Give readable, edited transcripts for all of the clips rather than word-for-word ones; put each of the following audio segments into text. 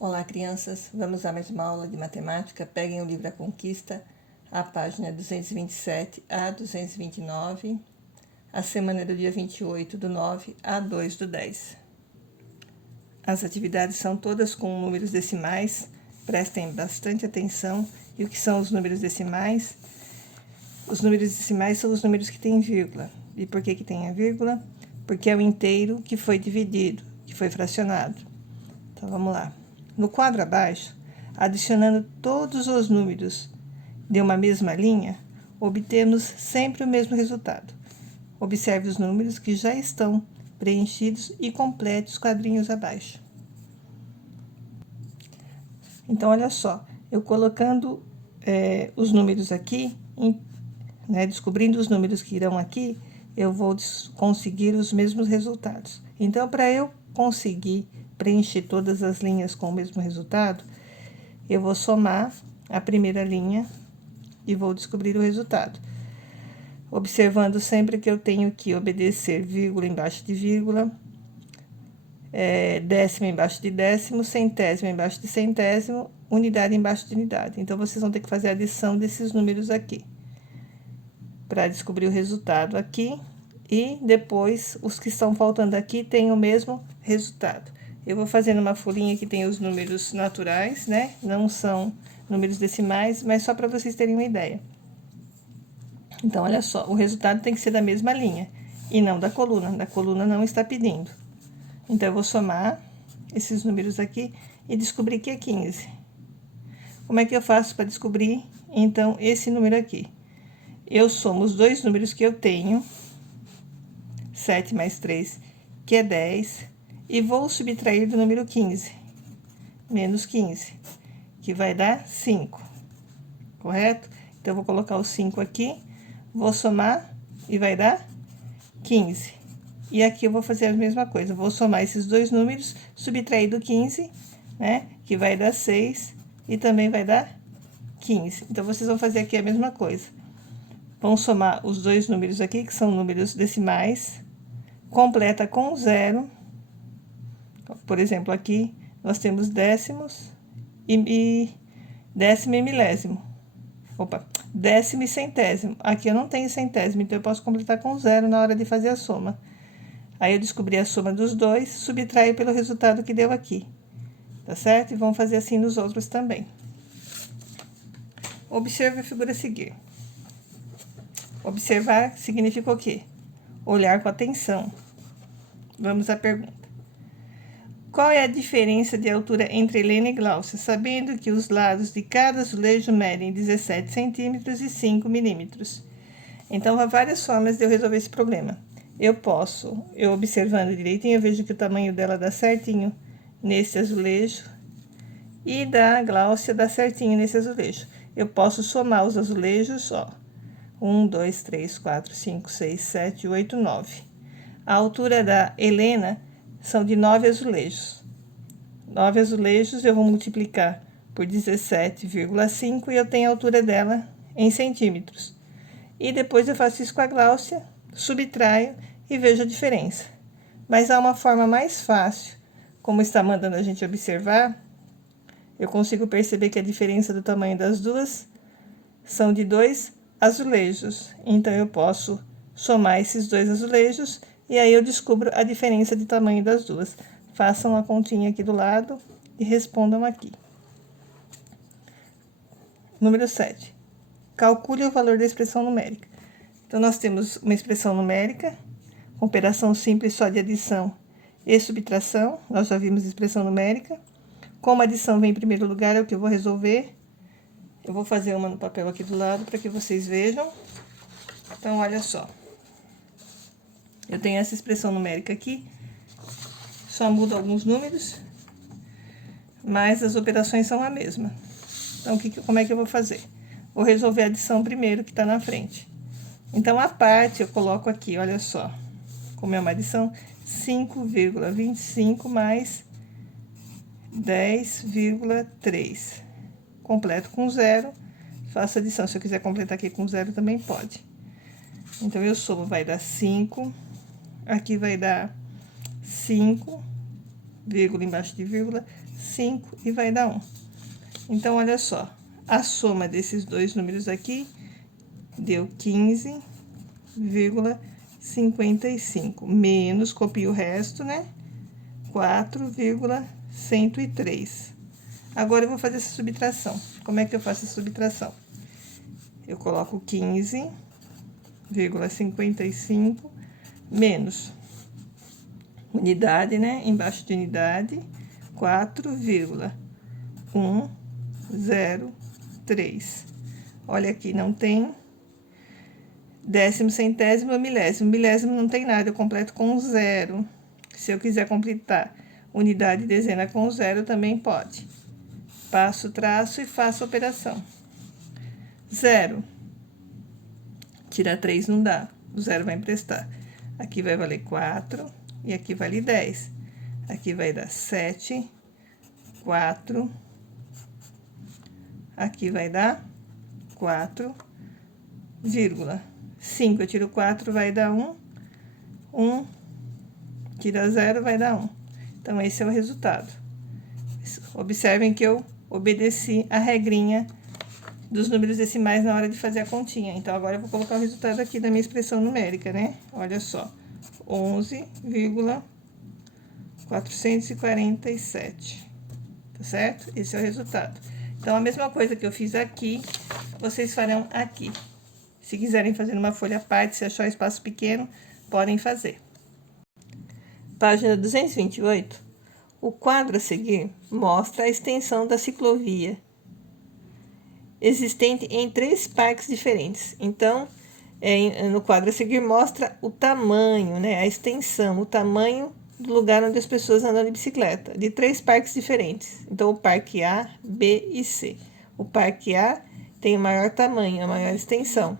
Olá, crianças! Vamos a mais uma aula de matemática. Peguem o livro A Conquista, a página 227 a 229. A semana é do dia 28/9 a 2/10. As atividades são todas com números decimais. Prestem bastante atenção. E o que são os números decimais? Os números decimais são os números que têm vírgula. E por que tem a vírgula? Porque é o inteiro que foi dividido, que foi fracionado. Então, vamos lá. No quadro abaixo, adicionando todos os números de uma mesma linha, obtemos sempre o mesmo resultado. Observe os números que já estão preenchidos e complete os quadrinhos abaixo. Então, olha só, eu colocando os números aqui, descobrindo os números que irão aqui, eu vou conseguir os mesmos resultados. Então, para eu conseguir preencher todas as linhas com o mesmo resultado, eu vou somar a primeira linha e vou descobrir o resultado. Observando sempre que eu tenho que obedecer vírgula embaixo de vírgula, décimo embaixo de décimo, centésimo embaixo de centésimo, unidade embaixo de unidade. Então, vocês vão ter que fazer a adição desses números aqui, para descobrir o resultado aqui, e depois os que estão faltando aqui têm o mesmo resultado. Eu vou fazendo uma folhinha que tem os números naturais, né? Não são números decimais, mas só para vocês terem uma ideia. Então, olha só, o resultado tem que ser da mesma linha, e não da coluna. Da coluna não está pedindo. Então, eu vou somar esses números aqui e descobrir que é 15. Como é que eu faço para descobrir, então, esse número aqui? Eu somo os dois números que eu tenho, 7 mais 3, que é 10, e vou subtrair do número 15, menos 15, que vai dar 5, correto? Então, eu vou colocar o 5 aqui, vou somar e vai dar 15. E aqui eu vou fazer a mesma coisa, vou somar esses dois números, subtrair do 15, né, que vai dar 6, e também vai dar 15. Então, vocês vão fazer aqui a mesma coisa. Vão somar os dois números aqui, que são números decimais, completa com 0. Por exemplo, aqui nós temos décimos e décimo e milésimo. Opa, décimo e centésimo. Aqui eu não tenho centésimo, então eu posso completar com 0 na hora de fazer a soma. Aí eu descobri a soma dos dois, subtraio pelo resultado que deu aqui. Tá certo? E vamos fazer assim nos outros também. Observe a figura a seguir. Observar significa o quê? Olhar com atenção. Vamos à pergunta. Qual é a diferença de altura entre Helena e Glaucia, sabendo que os lados de cada azulejo medem 17 centímetros e 5 milímetros? Então, há várias formas de eu resolver esse problema. Eu observando direitinho, eu vejo que o tamanho dela dá certinho nesse azulejo e da Glaucia dá certinho nesse azulejo. Eu posso somar os azulejos, ó. 1, 2, 3, 4, 5, 6, 7, 8, 9. A altura da Helena são de 9 azulejos. 9 azulejos eu vou multiplicar por 17,5 e eu tenho a altura dela em centímetros. E depois eu faço isso com a Glaucia, subtraio e vejo a diferença. Mas há uma forma mais fácil, como está mandando a gente observar, eu consigo perceber que a diferença do tamanho das duas são de 2 azulejos. Então, eu posso somar esses dois azulejos e aí eu descubro a diferença de tamanho das duas. Façam a continha aqui do lado e respondam aqui. Número 7. Calcule o valor da expressão numérica. Então, nós temos uma expressão numérica, com operação simples só de adição e subtração. Nós já vimos expressão numérica. Como a adição vem em primeiro lugar, é o que eu vou resolver. Eu vou fazer uma no papel aqui do lado para que vocês vejam. Então, olha só. Eu tenho essa expressão numérica aqui. Só mudo alguns números, mas as operações são a mesma. Então, como é que eu vou fazer? Vou resolver a adição primeiro, que está na frente. Então, a parte eu coloco aqui, olha só. Como é uma adição, 5,25 mais 10,3. Completo com 0, faço adição. Se eu quiser completar aqui com 0, também pode. Então, eu somo, vai dar 5. Aqui vai dar 5, vírgula embaixo de vírgula, 5 e vai dar 1. Então, olha só, a soma desses dois números aqui deu 15,55, menos, copia o resto, né? 4,103. Agora, eu vou fazer essa subtração. Como é que eu faço essa subtração? Eu coloco 15,55 menos unidade, né? Embaixo de unidade, 4,103. Olha aqui, não tem décimo, centésimo, milésimo. Milésimo não tem nada, eu completo com 0. Se eu quiser completar unidade e dezena com 0, também pode. Passo o traço e faço a operação. 0. Tirar 3 não dá, o 0 vai emprestar. Aqui vai valer 4 e aqui vale 10. Aqui vai dar 7, 4. Aqui vai dar 4,5. Eu tiro 4, vai dar 1. 1, tira 0, vai dar 1. Então, esse é o resultado. Observem que eu obedeci a regrinha dos números decimais na hora de fazer a continha. Então, agora eu vou colocar o resultado aqui da minha expressão numérica, né? Olha só, 11,447, tá certo? Esse é o resultado. Então, a mesma coisa que eu fiz aqui, vocês farão aqui. Se quiserem fazer uma folha à parte, se achar espaço pequeno, podem fazer. Página 228. O quadro a seguir mostra a extensão da ciclovia existente em 3 parques diferentes. Então, no quadro a seguir mostra o tamanho, né, a extensão, o tamanho do lugar onde as pessoas andam de bicicleta, de 3 parques diferentes. Então, o parque A, B e C. O parque A tem o maior tamanho, a maior extensão.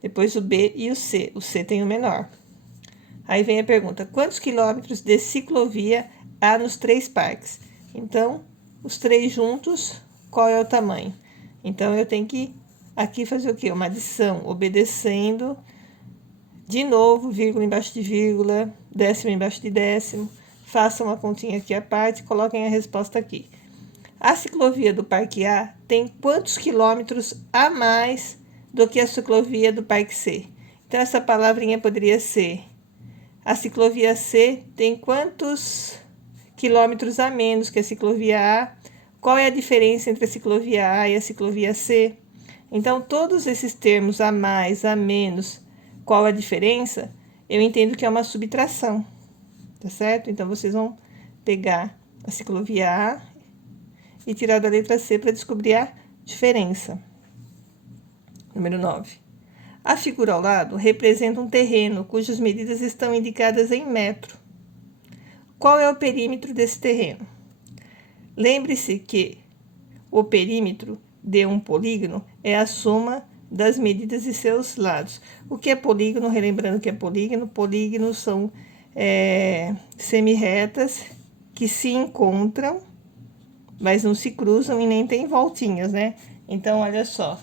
Depois o B e o C. O C tem o menor. Aí vem a pergunta: quantos quilômetros de ciclovia há nos 3 parques? Então, os 3 juntos, qual é o tamanho? Então, eu tenho que aqui fazer o quê? Uma adição, obedecendo, de novo, vírgula embaixo de vírgula, décimo embaixo de décimo. Façam uma continha aqui à parte e coloquem a resposta aqui. A ciclovia do Parque A tem quantos quilômetros a mais do que a ciclovia do Parque C? Então, essa palavrinha poderia ser: a ciclovia C tem quantos quilômetros a menos que a ciclovia A? Qual é a diferença entre a ciclovia A e a ciclovia C? Então, todos esses termos a mais, a menos, qual a diferença? Eu entendo que é uma subtração, tá certo? Então, vocês vão pegar a ciclovia A e tirar da letra C para descobrir a diferença. Número 9. A figura ao lado representa um terreno cujas medidas estão indicadas em metro. Qual é o perímetro desse terreno? Lembre-se que o perímetro de um polígono é a soma das medidas de seus lados. O que é polígono? Relembrando que é polígono. Polígonos são semi-retas que se encontram, mas não se cruzam e nem tem voltinhas, né? Então, olha só.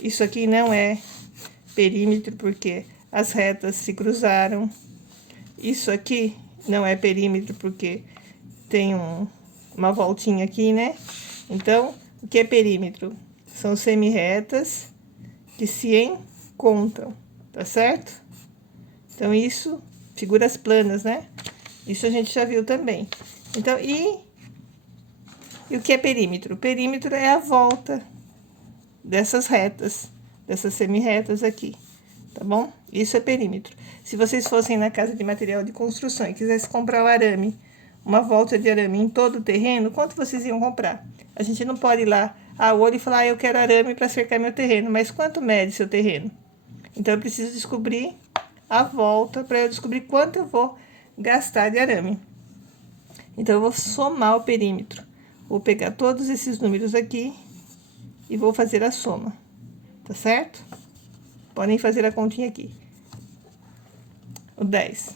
Isso aqui não é perímetro porque as retas se cruzaram. Isso aqui não é perímetro porque tem uma voltinha aqui, né? Então, o que é perímetro? São semi-retas que se encontram, tá certo? Então, isso, figuras planas, né? Isso a gente já viu também. Então, e o que é perímetro? Perímetro é a volta dessas retas, dessas semi-retas aqui, tá bom? Isso é perímetro. Se vocês fossem na casa de material de construção e quisessem comprar o arame, uma volta de arame em todo o terreno, quanto vocês iam comprar? A gente não pode ir lá a olho e falar: eu quero arame para cercar meu terreno, mas quanto mede seu terreno? Então, eu preciso descobrir a volta para eu descobrir quanto eu vou gastar de arame. Então, eu vou somar o perímetro. Vou pegar todos esses números aqui e vou fazer a soma, tá certo? Podem fazer a continha aqui. O 10.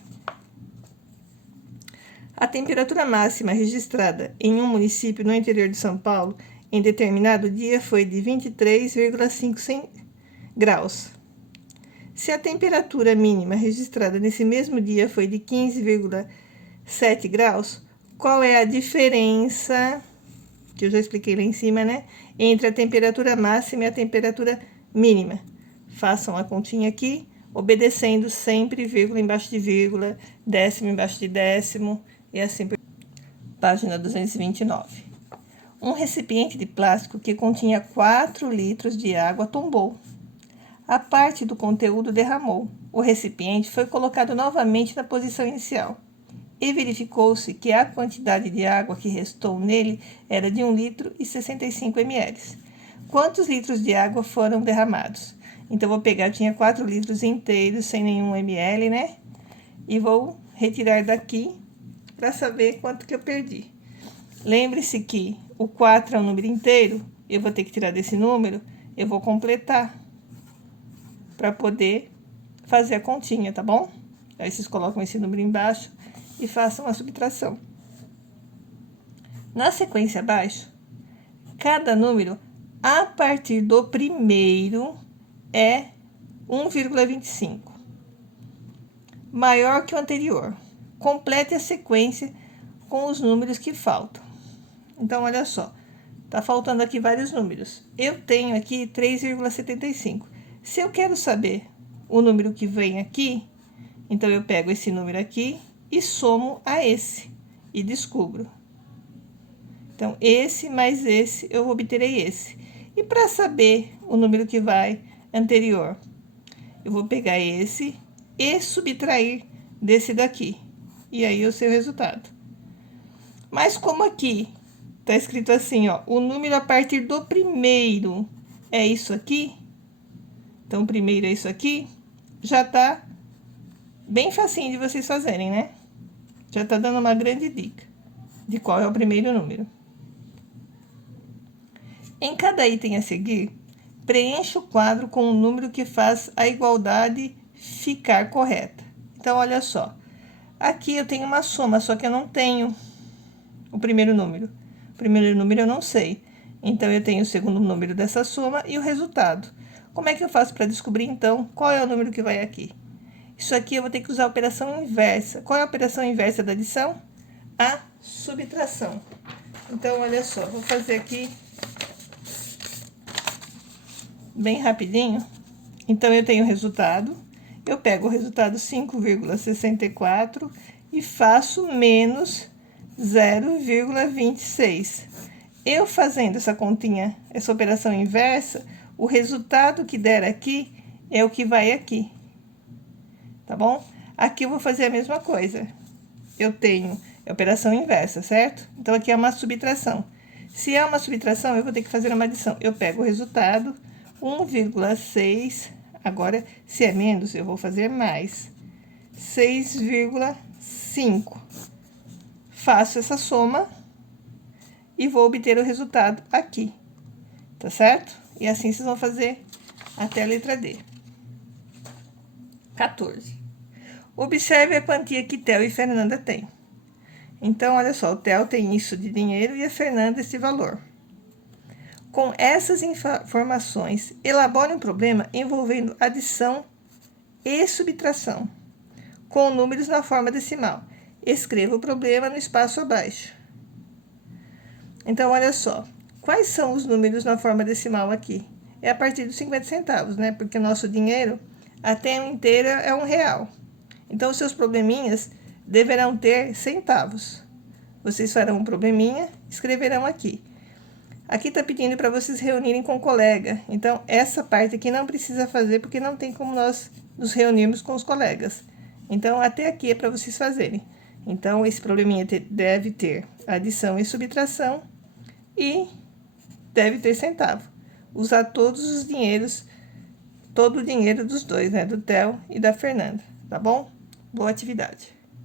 A temperatura máxima registrada em um município no interior de São Paulo em determinado dia foi de 23,5 graus. Se a temperatura mínima registrada nesse mesmo dia foi de 15,7 graus, qual é a diferença, que eu já expliquei lá em cima, né? Entre a temperatura máxima e a temperatura mínima. Façam a continha aqui, obedecendo sempre vírgula embaixo de vírgula, décimo embaixo de décimo, e assim por página 229. Um recipiente de plástico que continha 4 litros de água tombou. A parte do conteúdo derramou. O recipiente foi colocado novamente na posição inicial. E verificou-se que a quantidade de água que restou nele era de 1 litro e 65 ml. Quantos litros de água foram derramados? Então, vou pegar, tinha 4 litros inteiros, sem nenhum ml, né? E vou retirar daqui para saber quanto que eu perdi. Lembre-se que o 4 é um número inteiro, eu vou ter que tirar desse número, eu vou completar para poder fazer a continha, tá bom? Aí vocês colocam esse número embaixo e façam a subtração. Na sequência abaixo, cada número a partir do primeiro é 1,25, maior que o anterior. Complete a sequência com os números que faltam. Então, olha só, tá faltando aqui vários números. Eu tenho aqui 3,75. Se eu quero saber o número que vem aqui, então eu pego esse número aqui e somo a esse e descubro. Então, esse mais esse, eu obterei esse. E para saber o número que vai anterior, eu vou pegar esse e subtrair desse daqui. E aí, eu sei o resultado. Mas como aqui tá escrito assim, ó, o número a partir do primeiro é isso aqui, então, o primeiro é isso aqui, já tá bem facinho de vocês fazerem, né? Já tá dando uma grande dica de qual é o primeiro número. Em cada item a seguir, preencha o quadro com o número que faz a igualdade ficar correta. Então, olha só. Aqui eu tenho uma soma, só que eu não tenho o primeiro número. O primeiro número eu não sei. Então, eu tenho o segundo número dessa soma e o resultado. Como é que eu faço para descobrir, então, qual é o número que vai aqui? Isso aqui eu vou ter que usar a operação inversa. Qual é a operação inversa da adição? A subtração. Então, olha só, vou fazer aqui bem rapidinho. Então, eu tenho o resultado. Eu pego o resultado 5,64 e faço menos 0,26. Eu fazendo essa continha, essa operação inversa, o resultado que der aqui é o que vai aqui, tá bom? Aqui eu vou fazer a mesma coisa. Eu tenho a operação inversa, certo? Então, aqui é uma subtração. Se é uma subtração, eu vou ter que fazer uma adição. Eu pego o resultado, 1,6. Agora, se é menos, eu vou fazer mais. 6,5. Faço essa soma e vou obter o resultado aqui, tá certo? E assim vocês vão fazer até a letra D. 14. Observe a quantia que Theo e Fernanda têm. Então, olha só, o Theo tem isso de dinheiro e a Fernanda esse valor. Com essas informações, elabore um problema envolvendo adição e subtração, com números na forma decimal. Escreva o problema no espaço abaixo. Então, olha só. Quais são os números na forma decimal aqui? É a partir dos 50 centavos, né? Porque o nosso dinheiro, até um inteiro, é R$1. Então, os seus probleminhas deverão ter centavos. Vocês farão um probleminha, escreverão aqui. Aqui tá pedindo para vocês reunirem com o colega. Então, essa parte aqui não precisa fazer, porque não tem como nós nos reunirmos com os colegas. Então, até aqui é para vocês fazerem. Então, esse probleminha deve ter adição e subtração e deve ter centavo. Usar todos os dinheiros, todo o dinheiro dos dois, né? Do Theo e da Fernanda, tá bom? Boa atividade.